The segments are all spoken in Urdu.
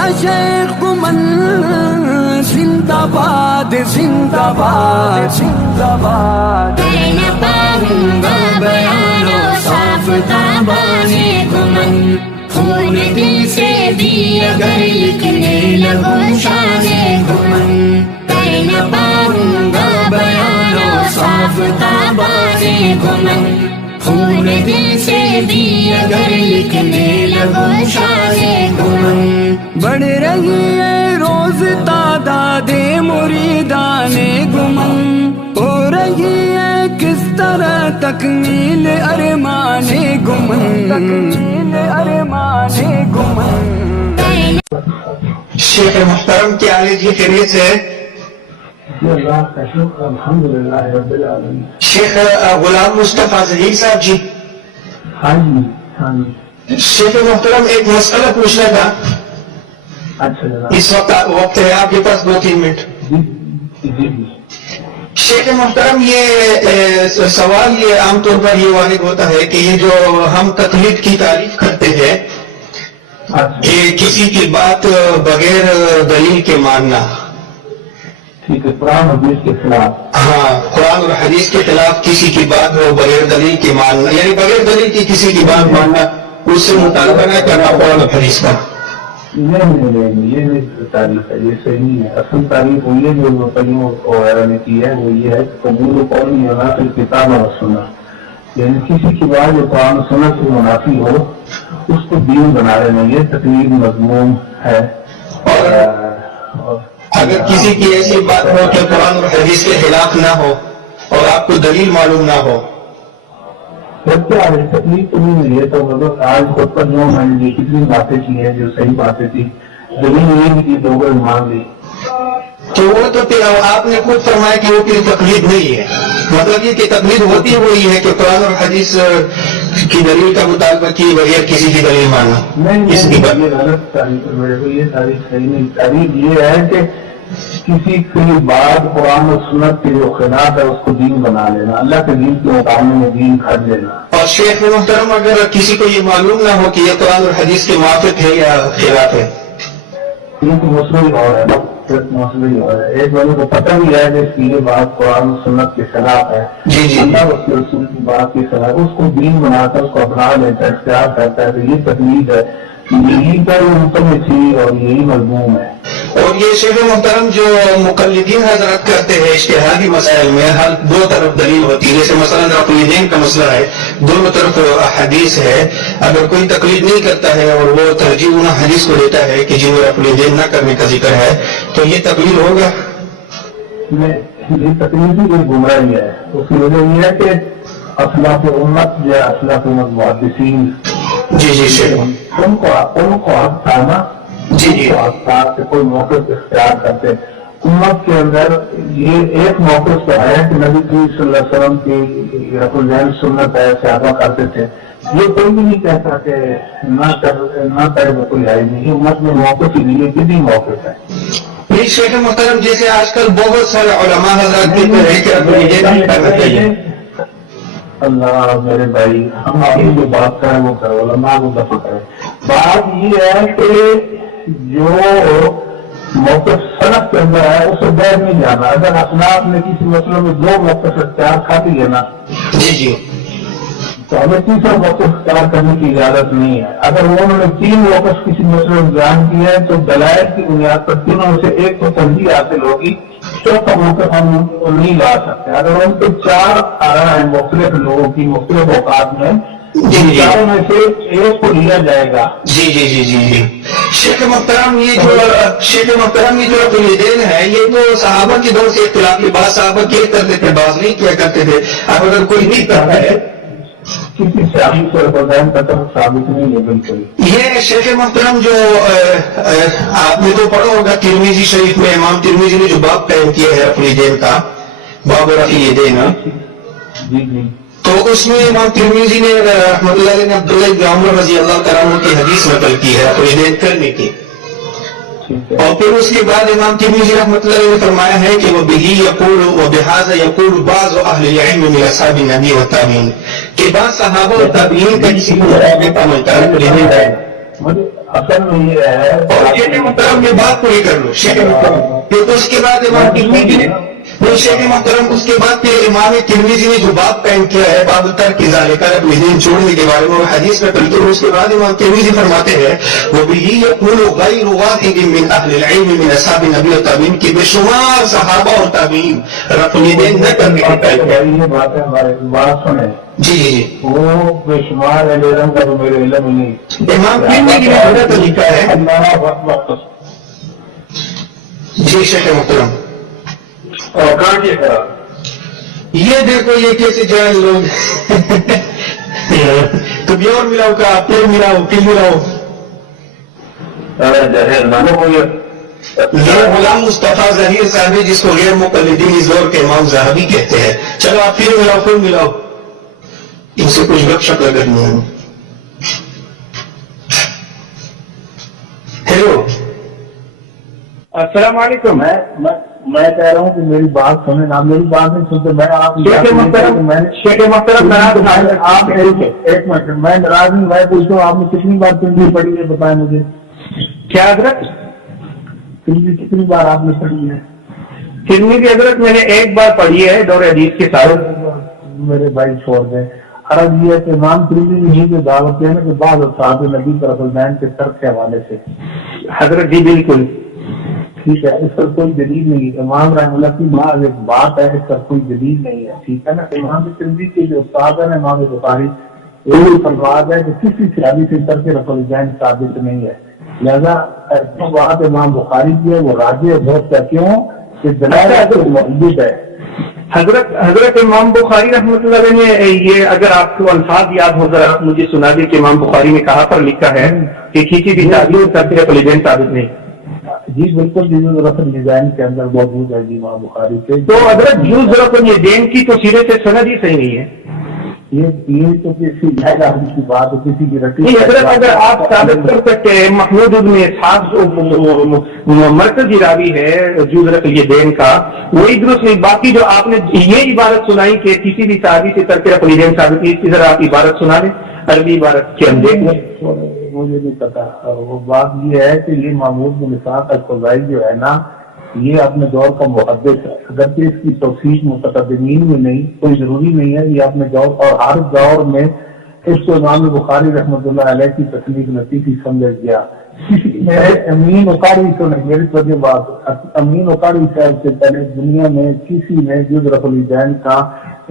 میرا شیخ گمن زندہ باد زندہ باد زندہ باد. کر نہ پاؤں گا بیان و صاف تابان گمن، خون دل سے بھی اگر لکھنے لگوں شان گمن. کر نہ پاؤں گا بیان و صاف تابان گمن، خون دل سے بھی اگر لکھنے لگوں شان گمن. بڑھ رہی ہے روز تعداد مریدان گمن، ہو رہی ہے کس طرح تکمیل ارمان گمن، تکمیل ارمان گمن. شیخ محترم کیا حال جی؟ خیریت سے؟ اللہ کا شکر الحمدللہ رب العالمین. شیخ غلام مصطفیٰ ظہیر صاحب جی. ہاں جی ہاں جی. شیخ محترم ایک مسئلہ پوچھنا تھا. اچھا جناب. اس وقت ہے آپ کے پاس 2-3 منٹ؟ جی جی جی. شیخ محترم یہ سوال یہ عام طور پر یہ وارد ہوتا ہے کہ یہ جو ہم تقلید کی تعریف کرتے ہیں کہ کسی کی بات بغیر دلیل کے ماننا. ٹھیک ہے، قرآن حدیث کے خلاف. ہاں، قرآن اور حدیث کے خلاف کسی کی بات ہو بغیر دلیل کے ماننا، یعنی بغیر دلیل کی کسی کی بات ماننا، اس سے مطالبہ نہ کرنا قرآن اور حدیث کا. نہیں یہ نہیں تعریف ہے، یہ صحیح نہیں ہے. اصل تعریف ہوئی ہے جو مقدموں وغیرہ نے کی ہے، وہ یہ ہے کہ قبول قول نہیں ہونا پھر کتاب اور سنت، یعنی کسی کی بات جو قرآن و سنت سے منافی ہو اس کو دین بنا لینا، یہ تقلید مضمون ہے. اور اگر کسی کی ایسی بات ہو کہ قرآن اور حدیث کے خلاف نہ ہو اور آپ کو دلیل معلوم نہ ہو، جب کیا ہے تکلیف تو نہیں ہے. تو مطلب آج خود پر جو میں نے کتنی باتیں کی ہیں جو صحیح باتیں تھی، زمین یہ کی دوبر مان لی، تو وہ تو پھر آپ نے خود فرمایا کہ وہ پھر تقلید نہیں ہے. مطلب یہ کہ تقلید ہوتی ہے وہ یہ ہے کہ قرآن اور حدیث کی دلیل کا مطالبہ کیے بغیر کسی کی دلیل ماننا. نہیں اس کی بات یہ غلط تعریف ہے میرے کو، یہ تعریف صحیح نہیں. تعریف یہ ہے کہ کسی کی بات قرآن و سنت کے جو خلاف ہے اس کو دین بنا لینا، اللہ کے دین کے مقابلے میں دین کھڑ لینا. اور شیخ محترم اگر کسی کو یہ معلوم نہ ہو کہ یہ قرآن اور حدیث کے موافق ہے یا خلاف ہے، یہ تو مسئلہ ہی اور ہے، مسئلہ ہی اور ہے. ایک بندے کو پتہ بھی ہے کہ اس کی یہ بات قرآن و سنت کے خلاف ہے، جی جی، اللہ اس کے رسول کی بات کے خلاف، اس کو دین بناتا ہے، اس کو اپنا لیتا ہے، اختیار کرتا ہے. تو یہ تکلیف ہے، یہی پر اوپر میں تھی اور یہی مضمون ہے. اور یہ شیخ محترم جو مقلدین حضرات کرتے ہیں اجتہادی مسائل میں ہر دو طرف دلیل ہوتی ہے. جیسے مثلا عقلیدین کا مسئلہ ہے، دونوں طرف حدیث ہے. اگر کوئی تقلید نہیں کرتا ہے اور وہ ترجیح انہیں حدیث کو دیتا ہے کہ جن میں عقلیدین نہ کرنے کا ذکر ہے، تو یہ تقلید ہوگا؟ یہ تکلیف ہی کوئی گمراہی ہے. اس کی وجہ یہ ہے کہ اسلاف امت جو ہے، اسلاف امت محدثین، جی جی شیخ، ان کو حق تھا نا، جی جی، کہ کوئی موقف اختیار کرتے. امت کے اندر یہ ایک موقف تو ہے کہ نبی صلی اللہ علیہ وسلم کی رسول سنت ہے، صحابہ کرتے تھے. یہ کوئی بھی نہیں کہتا کہ نہ کرے وہ کوئی ہے نہیں. امت میں موقف ہی نہیں ہے، کتنی موقف ہے. یہ شیخ محترم جیسے آج کل بہت سارے علماء حضرات کہتے ہیں کہ اب یہ نہیں کرنا چاہیے. اللہ میرے بھائی، ہم آپ جو بات کریں وہ کرو، علماء کو دفع کریں. بات یہ ہے کہ جو موقف سڑک کے اندر ہے اسے دیر نہیں جانا. اگر اسناد نے کسی مسئلے میں 2 موقف اختیار کر لیے نا، جی جی، تو ہمیں تیسرا موقف اختیار کرنے کی اجازت نہیں ہے. اگر انہوں نے 3 موقف کسی مسئلے میں بیان کیے ہیں تو دلائل کی بنیاد پر تینوں میں سے ایک تو ترجیح حاصل ہوگی، چوتھا موقف ہم نہیں لا سکتے. اگر ان کے 4 آرا ہیں مختلف لوگوں کی مختلف اوقات میں، چاروں میں سے ایک کو لیا جائے گا. جی جی جی جی جی. شیخ محترم یہ جو عقلیدین ہے یہ تو صحابہ کے دور سے اختلاف ہے. بعض صحابہ کیا کرتے تھے، بعض نہیں کیا کرتے تھے. اب اگر کوئی نہیں کرتا ہے کسی صحابی سے بذائن کا طرف ثابت نہیں ہے بالکل. یہ شیخ محترم جو آپ نے تو پڑھا ہوگا ترمذی شریف میں امام ترمذی نے جو باب قائم کیا ہے عقلیدین کا، باب العقلیدین، جی جی، تو اس میں امام ترمذی نے رحمۃ اللہ علیہ نے عبداللہ بن عمر رضی اللہ تعالیٰ عنہ کی حدیث نقل کی ہے عقلیدین کرنے کی. اور پھر اس کے بعد امام ترمذی رحمۃ اللہ علیہ نے فرمایا ہے کہ وہ بہی یقول و بہذا یقول بعض اہل العلم من اصحاب النبی والتابعین، کہ بعض صحابہ اور تابعین کا کسی کو عمل کا عقلیدین ہے. مجھے اصل میں یہ ہے اور شیخ محترم یہ بات پوری کر لو شیخ محترم، پھر اس کے بعد امام ترمذی نے شیخ محترم اس کے بعد پھر امام ترمذی نے جو باب قائم کیا ہے باب ترک ذالک رکن چھوڑنے کے بارے میں اور حدیث میں پڑھتے ہیں، اس کے بعد امام ترمذی فرماتے ہیں وہ بھی یقول غیر واحد من اہل العلم من اصحاب نبی و تابعین کے بے شمار صحابہ اور تابعین رفع الیدین نہ کرنے کے قائل. یہ بات ہے ہمارے بات سنیں جی جی وہ بے شمار علم کا تو میرے علم ہی نہیں. امام ترمذی نے حضرت لکھا ہے. اللہ وقت جی شیخ محترم اور کہاں یہ کرا یہ دیکھو یہ کیسے جائیں لوگ کبھی اور ملاؤ کا پھر ملاؤ پھر ملاؤ. یہ غلام مصطفیٰ ظہیر صاحب ہے جس کو غیر مقلدین زور کے امام ذہبی کہتے ہیں. چلو آپ پھر ملاؤ پھر ملاؤ، ان سے کچھ گپ شپ کرنی ہے. ہیلو السلام علیکم. میں کہہ رہا ہوں کہ میری بات سنیں نا، میری بات نہیں سنتے. میں آپ شیخ محترم ناراض آپ ایک منٹ میں ناراض نہیں. میں پوچھتا ہوں آپ نے کتنی بار ترمذی پڑھی ہے بتائیں مجھے. کیا حضرت؟ ترمذی کتنی بار آپ نے پڑھی ہے؟ ترمذی حضرت میں نے ایک بار پڑھی ہے دور حدیث کے ساتھ. میرے بھائی چھوڑ دیں. عرض یہ ہے کہ امام ترمذی نے جو دعوت ہے نا کہ بعض اصحاب نبی طرف الدین کے ترک کے حوالے سے. حضرت جی بالکل ٹھیک ہے، اس پر کوئی دلیل نہیں. امام رحمہ اللہ کی محض ایک بات ہے، اس پر کوئی دلیل نہیں ہے. ٹھیک ہے نا. امام ترمذی کے جو استاد ہیں امام بخاری یہ فرماد ہے کہ کسی صحابی سے ترک رفع الیدین ثابت نہیں ہے. لہذا جو بات امام بخاری کی ہے وہ راجح بہت ہے. کیوں کہ دلائل موجود ہے. حضرت امام بخاری رحمۃ اللہ علیہ نے یہ اگر آپ کو الفاظ یاد ہو ذرا مجھے سنا دیں کہ امام بخاری نے کہاں پر لکھا ہے کہ کسی بھی تعبیر ترک رفع الیدین ثابت نہیں. جی بالکل جیز رفع الیدین کے اندر موجود ہے جی امام بخاری کے. تو حضرت جوز رفع الیدین کی تو سیرے سے سند ہی صحیح نہیں ہے. یہ تو کسی غیر آدمی کی بات ہے، کسی کی رٹی. نہیں حضرت اگر آپ ثابت کر سکتے ہیں محمود ابن اسحاق مرکزی راوی ہے جوز رفع الیدین کا وہی درست نہیں. باقی جو آپ نے یہ عبارت سنائی کہ کسی بھی صحابی سے ترک رفع الیدین ثابت نہیں، اس کی ذرا آپ عبارت سنا دیں عربی عبارت کے اندر. مجھے نہیں پتا. وہ بات یہ ہے کہ یہ محمود بن اسحاق الخزاعی جو ہے نا یہ اپنے دور کا محدث ہے. اگرچہ اس کی توثیق متقدمین میں نہیں، کوئی ضروری نہیں ہے. یہ اپنے دور اور ہر دور میں اس کو امام بخاری رحمۃ اللہ علیہ کی تصنیف لطیفی سمجھا گیا. امین اوقاری تو نہیں، میری وجہ بات امین اوقاری صاحب سے پہلے دنیا میں کسی نے جوز رفع الیدین کا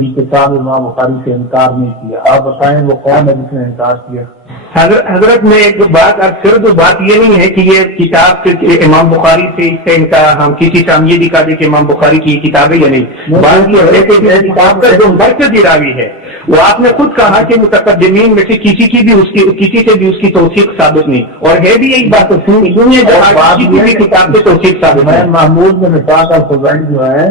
انتخاب امام بخاری سے انکار نہیں کیا. آپ بتائیں وہ کون ہے جس نے انکار کیا؟ حضرت میں ایک بات صرف جو بات یہ نہیں ہے کہ یہ کتاب امام بخاری سے اس کا انکار ہم کسی سے ہم یہ دکھا دیں کہ امام بخاری کی کتاب ہے یا نہیں. بات یہ ہے کہ کتاب کا جو مرکزی راوی ہے وہ آپ نے خود کہا کہ متقدمین میں سے کسی سے بھی اس کی توثیق ثابت نہیں، اور ہے بھی یہی بات کتاب سے توثیق ثابت میں محمود بن اسحاق الخزاعی جو ہے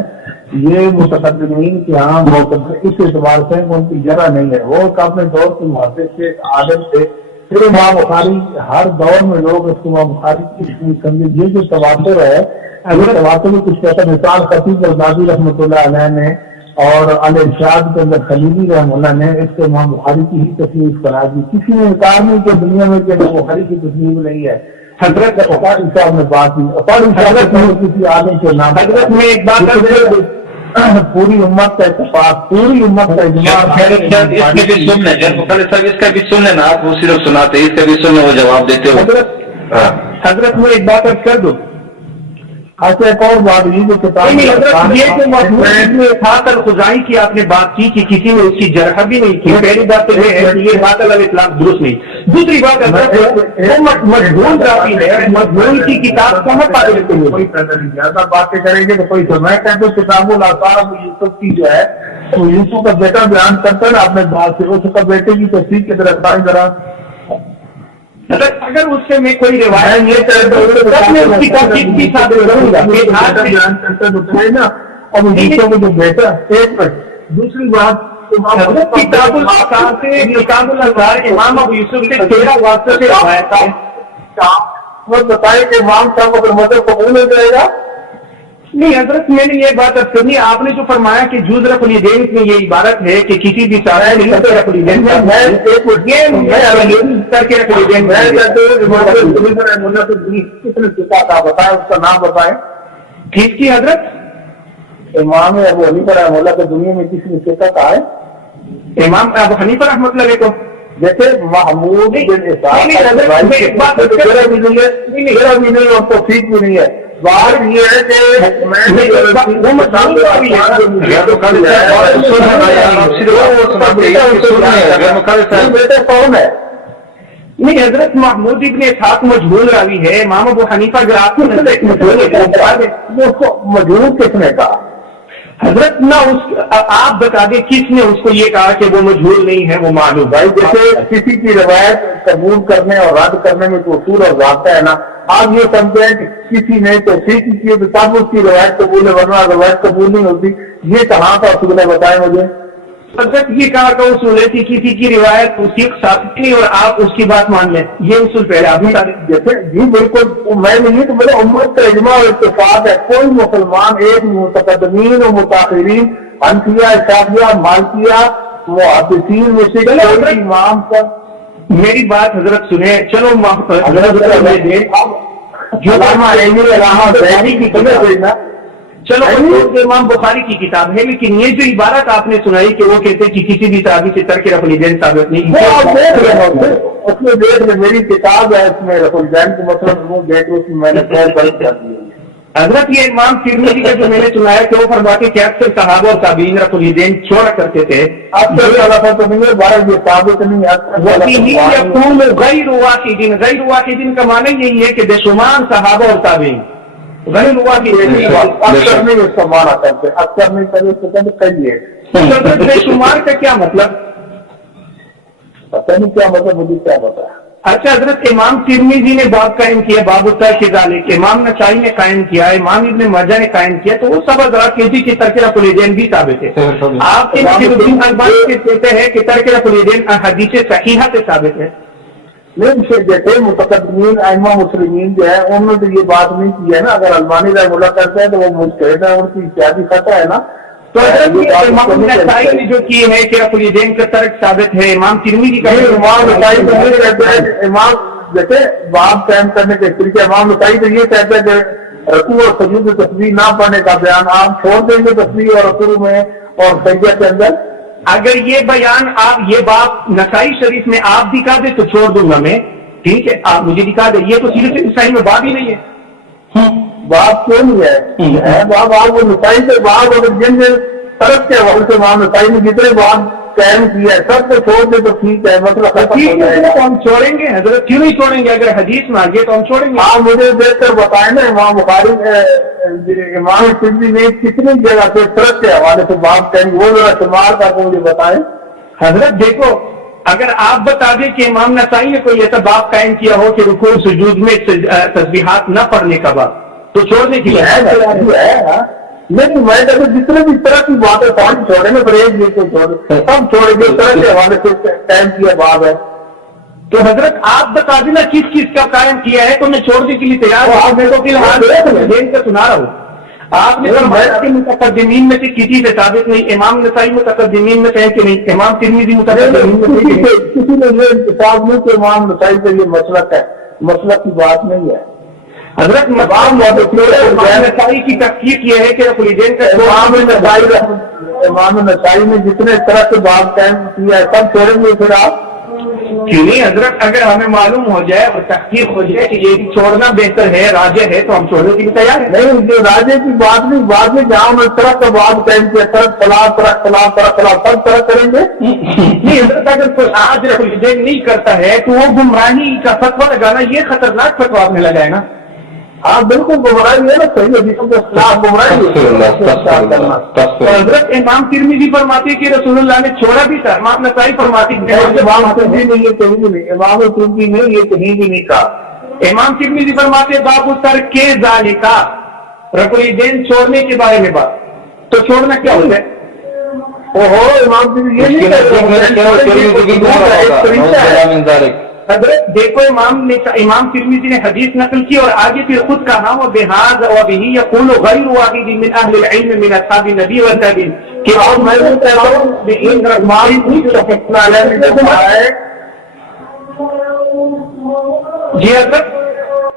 یہ متقدمین کے ہاں اس اعتبار سے ان کی جگہ نہیں ہے. وہ اپنے دور کے محدث سے عالم تھے. پھر امام بخاری ہر دور میں لوگ اس کو امام بخاری کی سمجھے. یہ جو تواتر ہے اگر تواتر میں کچھ کہتا ہے مثال خطیب بغدادی رحمۃ اللہ علیہ نے اور الارشاد کے اندر خلیلی رحمۃ اللہ نے اس کو امام بخاری کی ہی تصنیف کرا دی. کسی نے انکار نہیں کیا دنیا میں کہ امام بخاری کی تصنیف نہیں ہے. حضرت اقاری صاحب نے بات کی کسی عالم کے نام. حضرت میں ایک بات پوری امت کا اتفاق، پوری امت کا اس کا بھی سن لینا. آپ وہ صرف سناتے اس کا بھی سننے وہ جواب دیتے ہو. حضرت میں ایک بات اب کر دوں. اچھا ایک اور بات یہ جو کتاب الخزاعی کی آپ نے بات کی کہ کسی نے اس کی جرح بھی نہیں کی. پہلی بات تو یہ ہے کہ یہ بات علی اطلاق درست نہیں. دوسری بات مجبور راوی ہے، مجبور کی کتاب کہاں پا لیتے ہیں؟ کوئی پیدا نہیں. زیادہ باتیں کریں گے تو کوئی میں کہتا ہوں کتاب الاثار ابو یوسف کی جو ہے تو یوسف کا بیٹا بیان کرتا ہے نا اپنے بات سے، اس کا بیٹے کی تصدیق کی طرف بتائیں ذرا. اگر اس سے میں کوئی روایت یہ نا اب یوسف کا جو بیٹا. ایک منٹ دوسری بات کتاب الاثار سے کتاب الاثار امام ابو یوسف سے 13 واسطے سے روایت ہے. بتائیں کہ امام صاحب اگر مذہب قبول ہو جائے گا نہیں حضرت میں نے یہ بات اب کرنی، آپ نے جو فرمایا کہ جوز رفع الیدین میں یہ عبارت ہے کہ کسی بھی سارا نہیں رفع الیدین کر کے رفع الیدین کتنے فقہ کا بتائیں، اس کا نام بتائیں. کس کی حضرت؟ امام ابو حنیفہ رحمہ اللہ کی دنیا میں کسی نے فقہ کہا ہے؟ امام ابو حنیفہ رحمۃ اللہ علیہ کو جیسے محمود بن اسحاق اور توفیق بھی نہیں ہے. بات یہ ہے کہ بیٹے کون ہے؟ نہیں حضرت محمود ابن اسحاق مجہول راوی ہے. امام ابو حنیفہ اگر آپ کو مجہول کس نے کہا؟ حضرت نہ آپ بتا دیں کس نے اس کو یہ کہا کہ وہ مجہول نہیں ہے، وہ معلوم. بھائی جیسے کسی کی روایت قبول کرنے اور رد کرنے میں تو اصول اور ضابطہ ہے نا. آپ یہ سمجھتے ہیں کہ کسی نے توثیق کی ہے تو تب اس کی روایت قبول ہے، ورنہ روایت قبول نہیں ہوتی. یہ کہاں کا اصول ہے بتائیں مجھے. حضرت یہ کہا کہ اصول ہے کہ کسی کی روایت اسی ثابت نہیں اور آپ اس کی بات مان لیں، یہ اصول پہلے آپ بتا دیں. جیسے جی بالکل میں نہیں تو میرے امت کا اجماع اور اتفاق ہے. کوئی مسلمان ایک متقدمین و متاخرین حنفیہ شافعیہ مالکیہ محدثین میں سے کوئی امام کا. میری بات حضرت سنیں. چلو چلو امام بخاری کی کتاب ہے، لیکن یہ جو عبارت آپ نے سنائی کہ وہ کہتے ہیں کہ کسی بھی صحابی سے ترک رفع الیدین ثابت نہیں. اس میں دیکھ لیں میری کتاب ہے، اس میں رفع الیدین کو مطلب دیکھ لو، اس میں میں نے خیر برد کر دی. حضرت یہ امام ترمذی کا جو میں نے سنایا کہ وہ فرماتے کہ اکثر صحابہ اور تابعین رفع الیدین چھوڑا کرتے تھے. اب تو یہ ثابت نہیں ہے. غیر واحدین، غیر واحدین کا معنی یہی ہے کہ بے شمار صحابہ اور تابعین. غیر واحدین اکثر نہیں اس کا معنی کرتے، اکثر نہیں کرتے اس کو کہتے کئی ہے. حضرت بے شمار کا کیا مطلب؟ پتہ نہیں کیا مطلب، مجھے کیا پتا ہے. اچھا حضرت امام ترمذی نے باب قائم کیا، باب الترک ذالک. امام نسائی نے قائم کیا، امام ابن ماجہ نے قائم کیا. تو وہ سب حضرات کہتے کہ ترک رفع الیدین بھی ثابت ہے. آپ کے نصیرالدین البانی کہتے ہیں کہ ترک رفع الیدین حدیث صحیحہ سے ثابت ہے. لیکن جیسے متقدمین ائمہ مسلمین جو ہے انہوں نے تو یہ بات نہیں کی ہے نا. اگر البانی رحمہ اللہ کرتے ہیں تو وہ مجتہد ہے، ان کی اجتہادی خطا ہے نا. تو امام نسائی نے جو کی ہے کہ رفع الیدین کا ترک ثابت ہے، امام ترمذی کا امام نسائی تو یہ کہتے ہیں، امام جیسے باب قائم کرنے کے طریقے امام نسائی تو یہ کہتے ہیں کہ رکوع اور سجود تسبیح نہ پڑھنے کا بیان آپ چھوڑ دیں گے تسبیح اور رکوع میں اور سجدہ کے اندر. اگر یہ بیان آپ یہ باب نسائی شریف میں آپ دکھا دیں تو چھوڑ دوں گا میں، ٹھیک ہے. آپ مجھے دکھا دیں. یہ تو سیرت نسائی میں باب ہی نہیں ہے. بات کیوں نہیں ہے باب؟ آپ وہ نسائی سے باب اگر جن نے طرف کے حوالے سے امام نسائی نے جتنے باب قائم کیا ہے سب کو چھوڑ دے تو ٹھیک ہے، مطلب ختم ہو جائے گا. تو ہم چھوڑیں گے حضرت، کیوں نہیں چھوڑیں گے؟ اگر حدیث میں آگے تو ہم چھوڑیں گے. آپ مجھے دیکھ کر بتائیں نا امام بخاری امام ترمذی نے کتنی جگہ سے طرف کے حوالے سے باب قائم، وہ ذرا شمار کر کے مجھے بتائیں. حضرت دیکھو، اگر آپ بتا دیں کہ امام نسائی نے کوئی ایسا باب قائم کیا ہو کہ رکوع سجود میں تسبیحات نہ پڑھنے کا باب، تو چھوڑنے کی ہے. لیکن میں کہتے جتنے بھی طرح کی باتیں پانی چھوڑے نا پرہیز یہ کو چھوڑے سب چھوڑے جو طرح کے حوالے سے قائم کیا باب ہے. تو حضرت آپ بتا دینا کس چیز کا قائم کیا ہے تو میں چھوڑنے کے لیے تیار ہوں. آپ میں تو فی الحال کا سنا رہا ہوں. آپ نے متقدمین میں سے کسی سے ثابت نہیں. امام نسائی متقدمین میں کہیں کہ نہیں، امام ترمذی متقدمین میں کسی نے یہ انتخاب نہیں کہ امام نسائی کا یہ مسلک ہے، مسلک کی بات نہیں ہے. حضرت نسائی کی تحقیق یہ ہے کہ رفع الیدین کا امام نسائی نے جتنے طرح کے باب قائم کیا ہے سب چھوڑیں گے پھر آپ؟ کیوں نہیں حضرت؟ اگر ہمیں معلوم ہو جائے اور تحقیق ہو جائے کہ یہ چھوڑنا بہتر ہے، راجح ہے، تو ہم چھوڑنے کے لیے تیار ہیں. نہیں، یہ راجے کی بات نہیں، بعد میں جہاں میں طرح کا باب قائم کیا طرف خلاف طرف خلاف طرف خلاف سب طرح کریں گے. نہیں حضرت، اگر کوئی آج رفع الیدین نہیں کرتا ہے تو وہ گمراہی کا فتویٰ لگانا یہ خطرناک فتویٰ آپ نے لگائے نا. آپ بالکل گمراہی ہے نا، صحیح حدیثوں کے خلاف گمراہی. حضرت امام ترمذی فرماتے کہ رسول اللہ نے چھوڑا بھی تھا. امام نسائی فرماتے امام ترمذی نے یہ کہیں بھی نہیں، امام ترمذی نے یہ کہیں بھی نہیں کہا. امام ترمذی فرماتے باب الترک ذالک، رفع الیدین چھوڑنے کے بارے میں بات. تو چھوڑنا کیا ہوتا ہے؟ امام ترمذی یہ نہیں کہتے. حضرت دیکھو امام ترمذی نے حدیث نقل کی اور آگے پھر خود کہا وہ بحاظ و بہی یقول غیر واحد من اہل العلم من اصحاب النبی والتابعین کہ اور میں کہتا ہوں ان رحمان جی حضرت